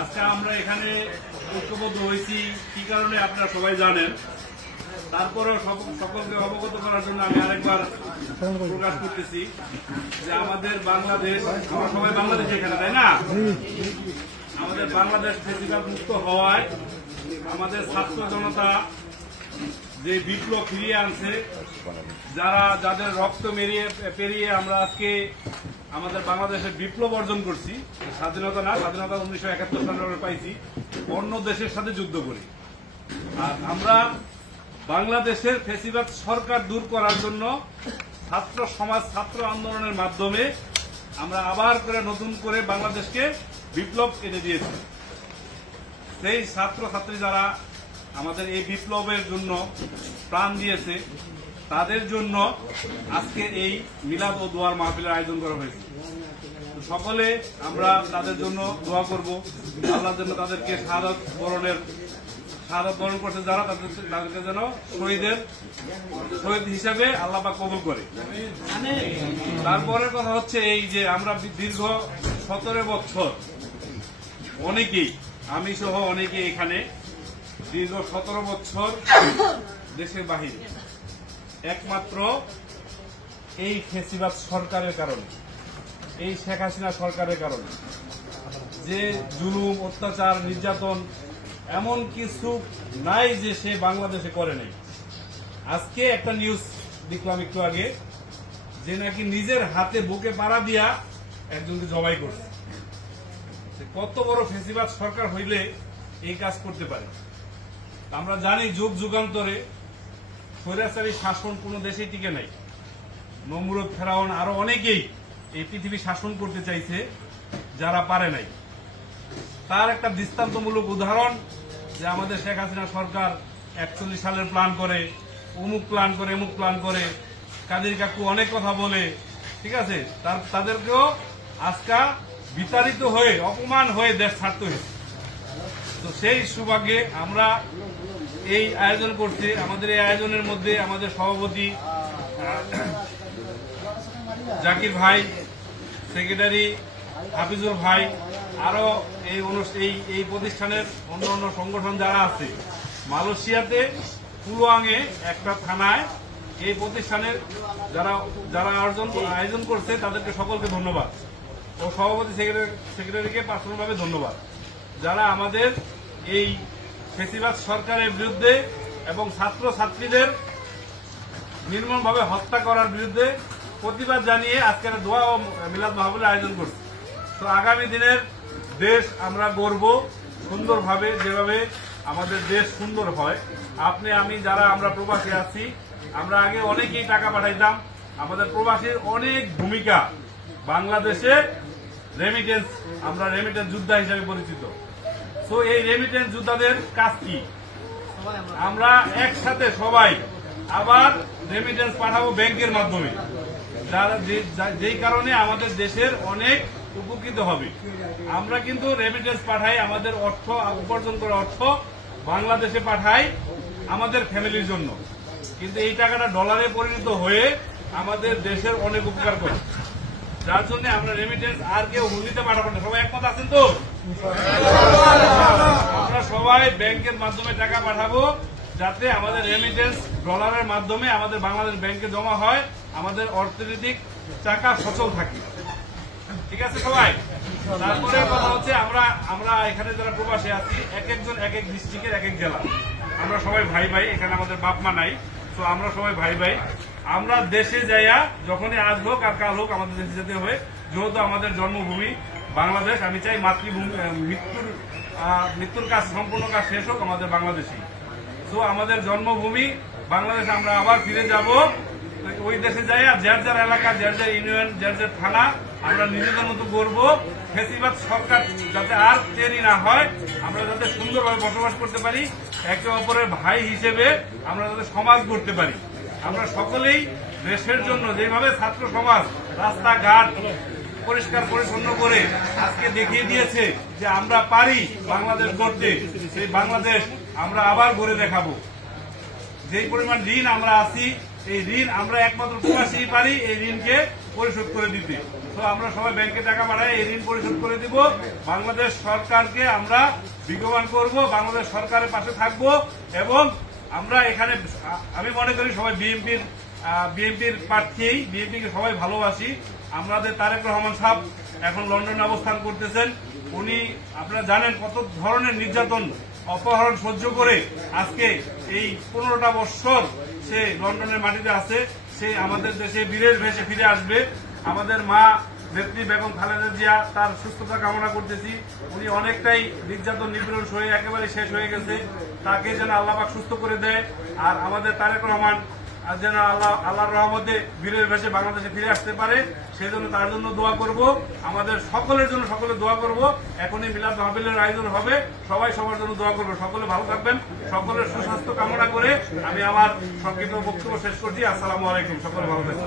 আজকে আমরা এখানে ঐক্যবদ্ধ হয়েছি কি কারণে আপনারা সবাই জানেন। তারপরেও সকলকে অবগত করার জন্য আমি আরেকবার প্রকাশ করতেছি যে আমাদের বাংলাদেশ, আমরা সবাই বাংলাদেশে এখানে, তাই না? আমাদের বাংলাদেশ ফেসিবাদ মুক্ত হওয়ায় আমাদের ছাত্র জনতা যে বিপ্লব ফিরিয়ে আনছে, যাদের রক্ত পেরিয়ে আমরা আজকে আমাদের বাংলাদেশের বিপ্লব অর্জন করছি। স্বাধীনতা 1971 সালে পাইছি অন্য দেশের সাথে যুদ্ধ করি। আর আমরা বাংলাদেশের ফ্যাসিবাদ সরকার দূর করার জন্য ছাত্র সমাজ, ছাত্র আন্দোলনের মাধ্যমে আমরা আবার করে নতুন করে বাংলাদেশকে বিপ্লব এনে দিয়েছি। সেই ছাত্র ছাত্রী যারা আমাদের এই বিপ্লবের জন্য প্রাণ দিয়েছে, তাদের জন্য আজকে এই মিলাদ ও দোয়ার মাহফিলের আয়োজন করা হয়েছে। সকলে আমরা তাদের জন্য দোয়া করব, আল্লাহ যেন তাদেরকে শাহাদাত বরণ করছে যারা, তাদেরকে যেন শহীদ হিসাবে আল্লাহ পাক কবুল করে। তারপরের কথা হচ্ছে এই যে আমরা দীর্ঘ 17 বছর অনেকেই, আমি সহ অনেকে এখানে দীর্ঘ 17 বছর দেশের বাহিরে, একমাত্র এই ফ্যাসিবাদ সরকারের কারণে, এই শেখ হাসিনা সরকারের কারণে যে জুলুম, অত্যাচার, নির্যাতন এমন কিছু নাই যে সে বাংলাদেশে করে নাই। আজকে একটা নিউজ দেখলাম একটু আগে যে নাকি নিজের হাতে বুকে পাড়া দিয়া একজনকে জবাই করছে। কত বড় ফ্যাসিবাদ সরকার হইলে এই কাজ করতে পারে। আমরা জানি যুগ যুগান্তরে স্বৈরাচারী শাসন কোন দেশেই টিকে নাই। নমরুদ, ফেরাউন আরো অনেকেই এই পৃথিবী শাসন করতে চাইছে, যারা পারে নাই। তার একটা দৃষ্টান্তমূলক উদাহরণ যে আমাদের শেখ হাসিনা সরকার 41 সালের প্ল্যান করে, অমুক প্ল্যান করে, অমুক প্ল্যান করে, কাদের কাকু অনেক কথা বলে, ঠিক আছে, তাদেরকেও আজকা বিতাড়িত হয়ে, অপমান হয়ে দেশ ছাড়তে হয়েছে। তো সেই সুভাগ্যে আমরা এই আয়োজন করছি। আমাদের এই আয়োজনের মধ্যে আমাদের সভাপতি জাকির ভাই, সেক্রেটারি হাফিজুর ভাই, আরো এই প্রতিষ্ঠানের অন্য সংগঠন যারা আছে, মালয়েশিয়াতে পুলুয়াংয়ে একটা থানায় এই প্রতিষ্ঠানের যারা আয়োজন করছে তাদেরকে সকলকে ধন্যবাদ, ও সভাপতি সেক্রেটারিকে পার্সোনালভাবে ধন্যবাদ, যারা আমাদের এই ফ্যাসিবাদ সরকারের বিরুদ্ধে এবং ছাত্র ছাত্রীদের নির্মমভাবে হত্যা করার বিরুদ্ধে প্রতিবাদ জানিয়ে আজকের দোয়া ও মিলাদ মাহফিলের আয়োজন করছি। তো আগামী দিনের দেশ আমরা গড়ব সুন্দরভাবে, যেভাবে আমাদের দেশ সুন্দর হয়। আপনি আমি যারা আমরা প্রবাসী আছি, আমরা আগে অনেকেই টাকা পাঠাইতাম। আমাদের প্রবাসীর অনেক ভূমিকা। বাংলাদেশের রেমিটেন্স, আমরা রেমিটেন্স যোদ্ধা হিসেবে পরিচিত। তো এই রেমিটেন্স যোদ্ধাদের কাজ কি? আমরা একসাথে সবাই আবার রেমিটেন্স পাঠাবো ব্যাংকের মাধ্যমে, যেই কারণে আমাদের দেশের অনেক উপকৃত হবে। আমরা কিন্তু রেমিটেন্স পাঠাই, আমাদের অর্থ, উপার্জন করা অর্থ বাংলাদেশে পাঠাই আমাদের ফ্যামিলির জন্য, কিন্তু এই টাকাটা ডলারে পরিণত হয়ে আমাদের দেশের অনেক উপকার করে। যার জন্য আমরা রেমিটেন্স আর কেউ হুন্ডিতে পাঠাবো না। সবাই একমত আছেন তো? আমরা সবাই ব্যাংকের মাধ্যমে টাকা পাঠাবো, যাতে আমাদের রেমিটেন্স ডলারের মাধ্যমে আমাদের বাংলাদেশ ব্যাংকে জমা হয়, আমাদের অর্থনৈতিক টাকা সচল থাকে। ঠিক আছে সবাই? তারপরে কথা হচ্ছে আমরা এখানে যারা প্রবাসী আছি, এক একজন এক এক ডিস্ট্রিক্টের এক এক জেলা, আমরা সবাই ভাই ভাই। এখানে আমাদের বাপ মা নাই, তো আমরা সবাই ভাই ভাই। আমরা দেশে যাইয়া যখনই আজ হোক আর কাল হোক আমাদের দেশে যেতে হবে, যেহেতু আমাদের জন্মভূমি বাংলাদেশ। আমি চাই মাতৃভূমি মৃত্যুর কাজ, সম্পূর্ণ কাজ শেষ হোক আমাদের বাংলাদেশে। তো আমাদের জন্মভূমি বাংলাদেশ, আমরা আবার ফিরে যাব। ওই দেশে যাই যার যার এলাকা, যার যার ইউনিয়ন, যার যার থানা আমরা নিজেদের মতো করবো। ফ্যাসিবাদ সরকার যাতে আর তৈরি না হয়, আমরা যাতে সুন্দরভাবে বসবাস করতে পারি, একে অপরের ভাই হিসেবে আমরা যাতে সমাজ গড়তে পারি। আমরা সকলেই দেশের জন্য যেভাবে ছাত্র সমাজ রাস্তাঘাট পরিষ্কার পরিচ্ছন্ন করে আজকে দেখিয়ে দিয়েছে যে আমরা পারি বাংলাদেশ গড়তে, সেই বাংলাদেশ আমরা আবার গড়ে দেখাবো। যে পরিমাণ ঋণ আমরা আছি, এই ঋণ আমরা একমাত্র প্রবাসী পারি এই ঋণকে পরিশোধ করে দিতে। তো আমরা সবাই ব্যাংকে টাকা পাঠাই, এই ঋণ পরিশোধ করে দিব। বাংলাদেশ সরকারকে আমরা বিজ্ঞাপন করব, বাংলাদেশ সরকারের পাশে থাকব এবং আমরা এখানে আমি মনে করি সবাই বিএনপির প্রার্থী, বিএনপিকে সবাই ভালোবাসি। আমাদের তারেক রহমান সাহেব এখন লন্ডনে অবস্থান করতেছেন। উনি আপনারা জানেন কত ধরনের নির্যাতন অপহরণ সহ্য করে আজকে এই 15টা বৎসর সে লন্ডনের মাটিতে আছে। সে আমাদের দেশে বীরের ভেসে ফিরে আসবে। আমাদের মা নেত্রী বেগম খালেদা জিয়া, তার সুস্থতা কামনা করতেছি। উনি অনেকটাই নির্যাতন নিপীড়ন সয়ে একেবারে শেষ হয়ে গেছে, তাকে যেন আল্লাহ পাক সুস্থ করে দেয়। আর আমাদের তারেক রহমান যেন আল্লাহর রহমতে বীরের ভেসে বাংলাদেশে ফিরে আসতে পারে, সেই জন্য তার জন্য দোয়া করব। আমাদের সকলের জন্য সকলে দোয়া করব। এখনই মিলাদ মাহফিলের আয়োজন হবে, সবাই সবার জন্য দোয়া করবো। সকলে ভালো থাকবেন, সকলের সুস্বাস্থ্য কামনা করে আমি আমার সংক্ষিপ্ত বক্তব্য শেষ করছি। আসসালামু আলাইকুম, সকলে ভালো থাকবেন।